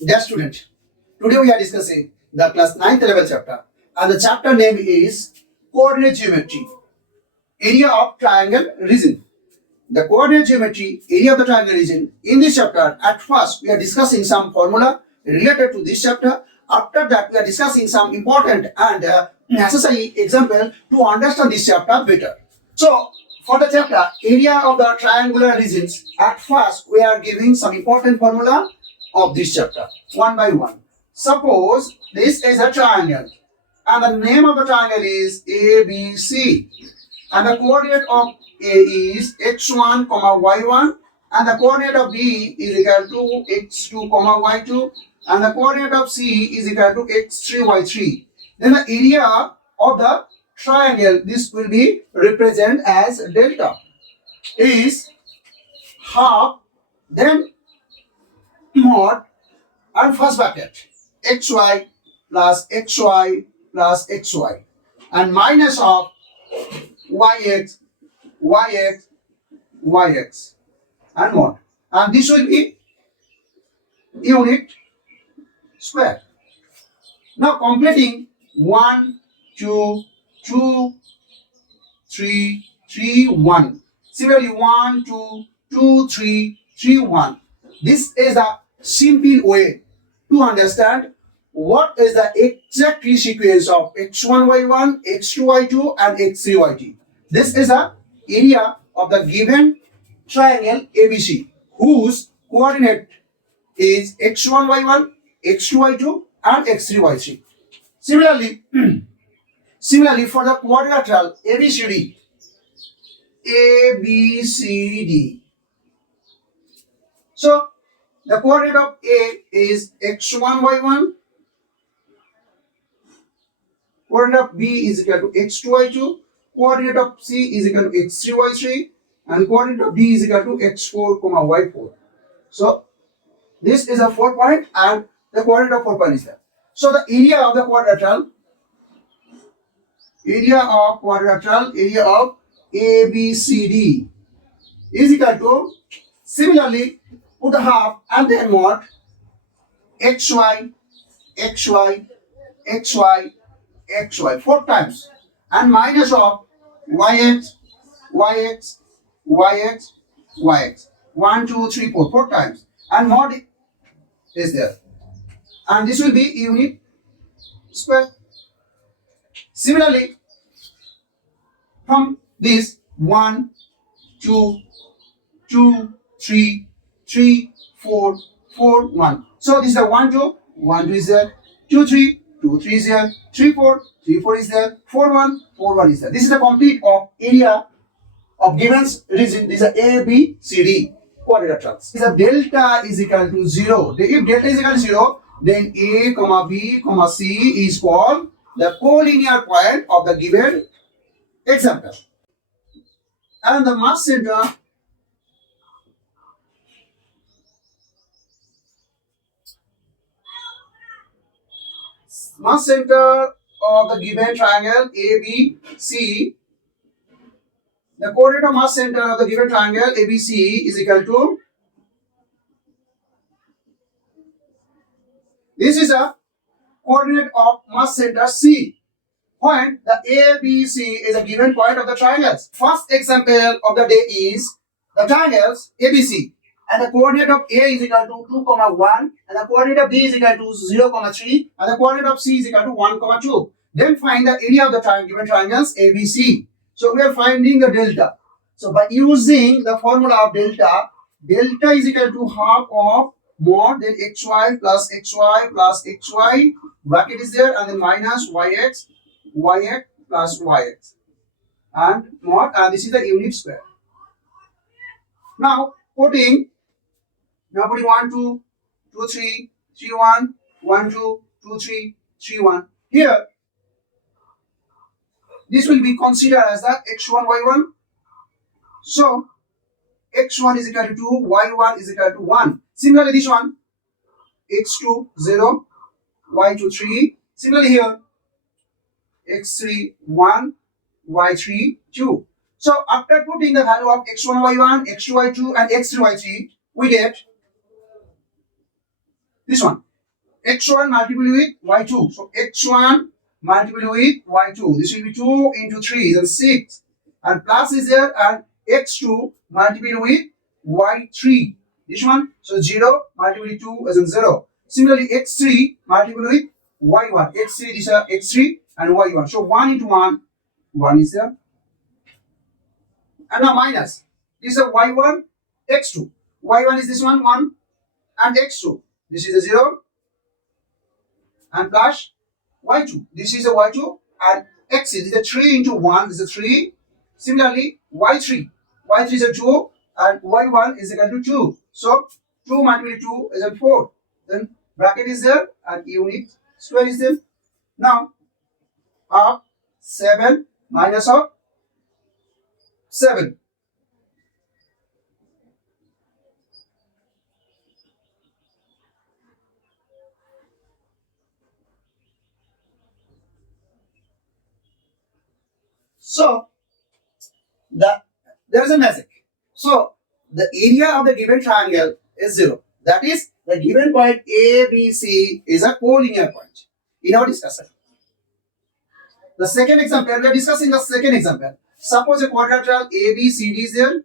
Dear student, today we are discussing the class 9th level chapter and the chapter name is Coordinate Geometry, Area of Triangle Region. The coordinate geometry, area of the triangle region. In this chapter, at first we are discussing some formula related to this chapter. After that, we are discussing some important and necessary example to understand this chapter better. So, for the chapter, area of the triangular regions, at first we are giving some important formula of this chapter, one by one. Suppose this is a triangle and the name of the triangle is ABC and the coordinate of A is x1, y1 and the coordinate of B is equal to x2, y2 and the coordinate of C is equal to x3, y3. Then the area of the triangle, this will be represented as delta, is half, then mod and first bracket xy plus xy plus xy and minus of yx, yx, yx and mod, and this will be unit square. Now completing 1, 2, 2, 3, 3, 1. Similarly 1, 2, 2, 3, 3, 1. This is a simple way to understand what is the exact sequence of x1, y1, x2, y2 and x3, y2. This is the area of the given triangle ABC whose coordinate is x1, y1, x2, y2 and x3, y3. Similarly, for the quadrilateral ABCD, so the coordinate of A is x1, y1, coordinate of B is equal to x2, y2, coordinate of C is equal to x3, y3 and coordinate of D is equal to x4, y4. So this is a 4 point and the coordinate of 4 point is there. So the area of the quadrilateral, area of ABCD is equal to, similarly put a half and then mod xy, xy, xy, xy 4 times and minus of yx, yx, yx, yx 1, 2, 3, 4 4 times and mod is there and this will be unit square. Similarly, from this 1, 2, 2, 3, 3, 4, 4, 1. So this is a 1, 2, 1, 2 is there, 2, 3, 2, 3 is there, 3, 4, 3, 4 is there, 4, 1, 4, 1 is there. This is the complete of area of given region. This is A, B, C, D quadrilaterals. If delta is equal to 0, if delta is equal to 0, then A, B, C is called the collinear point of the given example. And the mass center of the given triangle ABC, the coordinate of mass center of the given triangle ABC is equal to, this is a coordinate of mass center C. Point the ABC is a given point of the triangles. First example of the day is the triangles ABC and the coordinate of A is equal to 2, 1 and the coordinate of B is equal to 0, 3 and the coordinate of C is equal to 1, 2. Then find the area of the given triangles ABC. So we are finding the delta. So by using the formula of delta is equal to half of mod then xy plus xy plus xy, bracket is there and then minus yx, yx plus yx and mod, and this is the unit square. Now putting 1, 2, 2, 3, 3, 1, 1, 2, 2, 3, 3, 1. Here this will be considered as the x1, y1. So x1 is equal to 2, y1 is equal to 1. Similarly this one, x2 0, y2 3. Similarly here x3 1, y3 2. So after putting the value of x1, y1, x2, y2 and x3, y3, we get this one. x1 multiplied with y2. So x1 multiplied with y2. This will be 2 into 3 is 6. And plus is there, and x2 multiplied with y3. This one, so 0 multiplied with 2 is 0. Similarly, x3 multiplied with y1. x3, these are x3 and y1. So 1 into 1, 1 is there. And now minus. This is a y1, x2. y1 is this one, 1, and x2. This is a 0. And plus y2. This is a y2, and x is a 3 into 1 is a 3. Similarly, y3. y3 is a 2, and y1 is equal to 2. So 2 multiplied with 2 is a 4. Then bracket is there, and unit square is there. Now, half 7 minus of 7. So, there is a magic. So, the area of the given triangle is 0. That is, the given point A, B, C is a collinear point in our discussion. The second example, we are discussing the second example. Suppose a quadrilateral ABCD is there,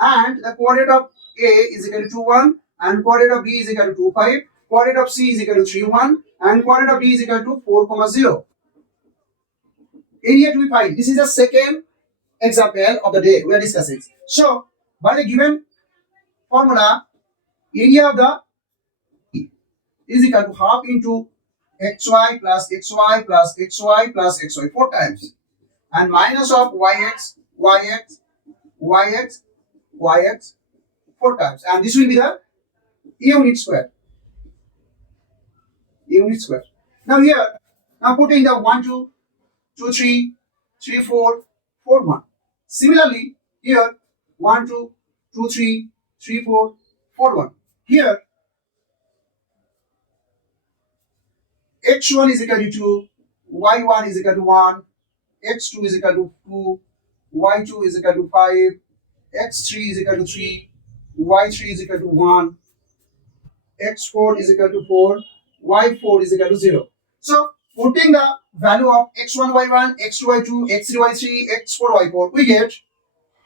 and the coordinate of A is equal to 1, and coordinate of B is equal to 2, 5, coordinate of C is equal to 3, 1, and coordinate of D is equal to 4, 0. Area to be found. This is the second example of the day we are discussing. So, by the given formula, area of the is equal to half into xy plus xy plus xy plus xy 4 times, and minus of yx, yx, yx, yx 4 times, and this will be the unit square. Unit square. Now here, now putting the 1, 2, 2, 3, 3, 4, 4, 1. Similarly, here 1, 2, 2, 3, 3, 4, 4, 1. Here x1 is equal to 2, y1 is equal to 1, x2 is equal to 2, y2 is equal to 5, x3 is equal to 3, y3 is equal to 1, x4 is equal to 4, y4 is equal to 0. So, putting the value of x1, y1, x2, y2, x3, y3, x4, y4, we get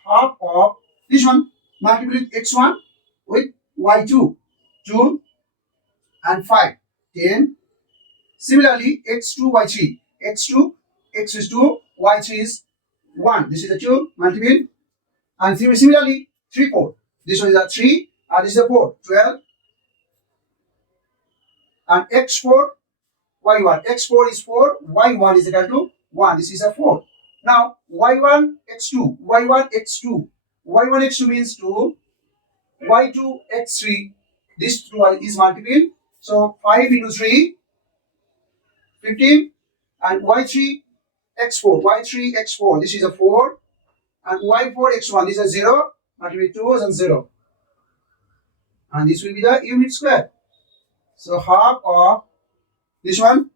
half of this one multiplied with x1 with y2, 2 and 5, 10. Similarly, x2, y3, x2, x is 2, y3 is 1. This is a 2 multiplied. And similarly, 3, 4. This one is a 3 and this is a 4, 12. And x4, y1. x4 is 4, y1 is equal to 1. This is a 4. Now, y1, x2, y1, x2. y1, x2 means 2, y2, x3. This 2 is multiplied. So, 5 into 3, 15. And y3, x4. y3, x4. This is a 4. And y4, x1. This is a 0. Multiplied 2 is 0. And this will be the unit square. So, half of this one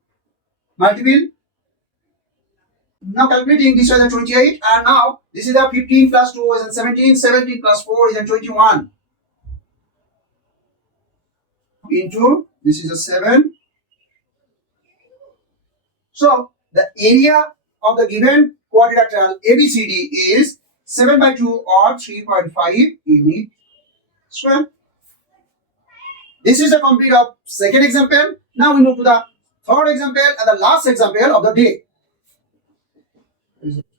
multiple. Now calculating, this was a 28, and now this is the 15 plus 2 is 17, 17 plus 4 is 21. Into this is a 7. So the area of the given quadrilateral ABCD is 7 by 2 or 3.5 unit square. This is the complete of second example. Now we move to the third example and the last example of the day.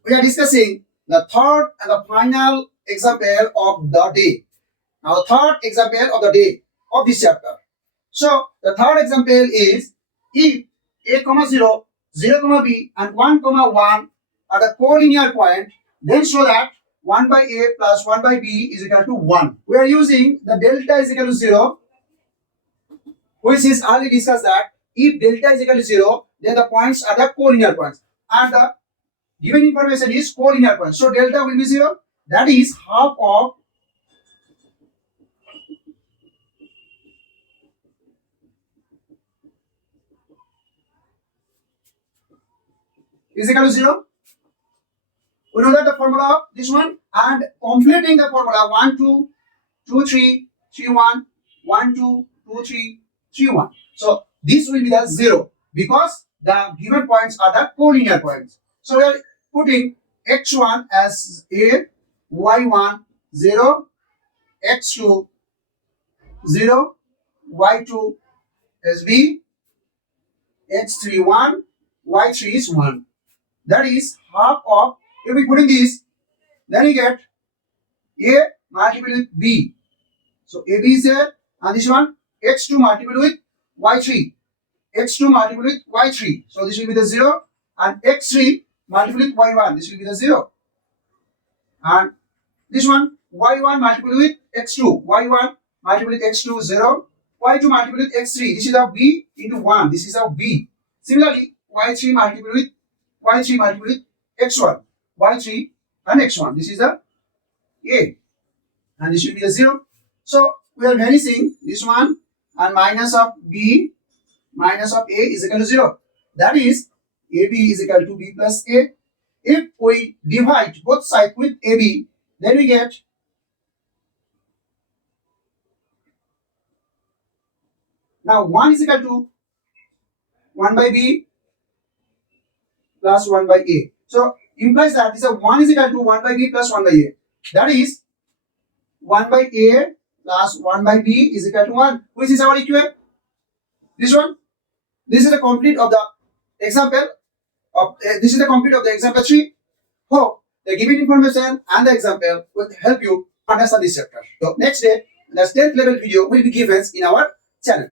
We are discussing the third and the final example of the day. Now the third example of the day of this chapter. So the third example is if a, 0, 0, b and 1, 1 are the collinear point, then show that 1 by a plus 1 by b is equal to 1. We are using the delta is equal to 0, which is already discussed that if delta is equal to 0, then the points are the collinear points. And the given information is collinear points. So delta will be 0. That is half of is equal to 0. We know that the formula of this one, and completing the formula 1, 2, 2, 3, 3, 1, 1, 2, 2, 3, 3, 1. So this will be the 0 because the given points are the collinear points. So we are putting x1 as A, y1 0, x2 0, y2 as B, x3 1, y3 is 1. That is half of, if we put in this, then you get A multiplied with B. So AB is there, and this one x2 multiplied with y3. x2 multiplied with y3. So this will be the 0, and x3 multiplied with y1. This will be the 0. And this one y1 multiplied with x2. y1 multiplied with x2 0. y2 multiplied with x3. This is our b into 1. This is our b. Similarly, y3 multiplied with x1. y3 and x1. This is the a. And this will be the 0. So we are vanishing this one, and minus of b minus of a is equal to 0. That is ab is equal to b plus a. If we divide both sides with ab, then we get now 1 is equal to 1 by b plus 1 by a. So implies that this 1 is equal to 1 by b plus 1 by a. That is 1 by a plus 1 by b is equal to 1. Which is our equation? This one. This is the complete of the example. This is the complete of the example 3. Hope the given information and the example will help you understand this chapter. So next day, the 10th level video will be given in our channel.